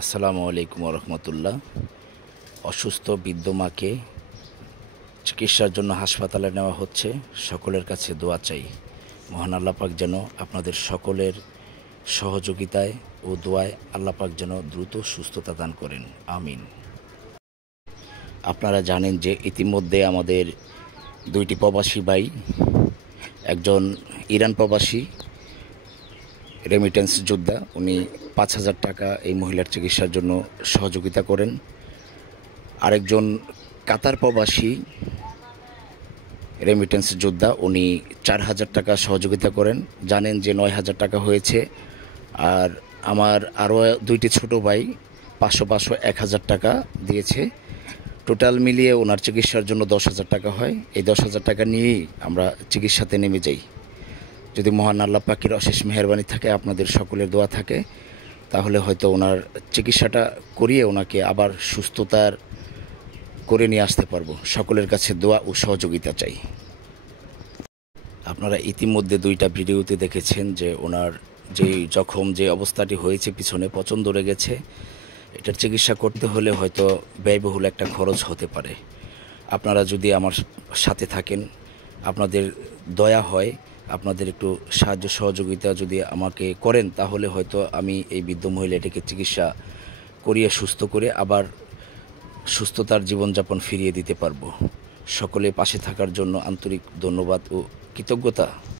আসসালামু আলাইকুম রহমতুল্লাহ। অসুস্থ বৃদ্ধ মাকে চিকিৎসার জন্য হাসপাতালে নেওয়া হচ্ছে। সকলের কাছে দোয়া চাই, মহান আল্লাহ পাক যেন আপনাদের সকলের সহযোগিতায় ও দোয়ায় আল্লাহ পাক যেন দ্রুত সুস্থতা দান করেন, আমিন। আপনারা জানেন যে ইতিমধ্যে আমাদের দুইটি প্রবাসী ভাই, একজন ইরান প্রবাসী রেমিটেন্স যোদ্ধা, উনি 5,000 টাকা এই মহিলার চিকিৎসার জন্য সহযোগিতা করেন। আরেকজন কাতার প্রবাসী রেমিটেন্স যোদ্ধা, উনি 4,000 টাকা সহযোগিতা করেন। জানেন যে 9,000 টাকা হয়েছে। আর আমার আরও দুইটি ছোট ভাই 500 1,000 টাকা দিয়েছে। টোটাল মিলিয়ে ওনার চিকিৎসার জন্য 10,000 টাকা হয়। এই 10,000 টাকা নিয়েই আমরা চিকিৎসাতে নেমে যাই। যদি মহান আল্লাহ পাকের অশেষ মেহেরবানি থাকে, আপনাদের সকলের দোয়া থাকে, তাহলে হয়তো ওনার চিকিৎসাটা করিয়ে ওনাকে আবার সুস্থতার করে নিয়ে আসতে পারবো। সকলের কাছে দোয়া ও সহযোগিতা চাই। আপনারা ইতিমধ্যে দুইটা ভিডিওতে দেখেছেন যে ওনার যে জখম, যে অবস্থাটি হয়েছে, পিছনে পচন ধরে গেছে। এটার চিকিৎসা করতে হলে হয়তো ব্যয়বহুল একটা খরচ হতে পারে। আপনারা যদি আমার সাথে থাকেন, আপনাদের দয়া হয়, আপনাদের একটু সাহায্য সহযোগিতা যদি আমাকে করেন, তাহলে হয়তো আমি এই বৃদ্ধ মহিলাটিকে চিকিৎসা করিয়ে সুস্থ করে আবার সুস্থতার জীবনযাপন ফিরিয়ে দিতে পারবো। সকলে পাশে থাকার জন্য আন্তরিক ধন্যবাদ ও কৃতজ্ঞতা।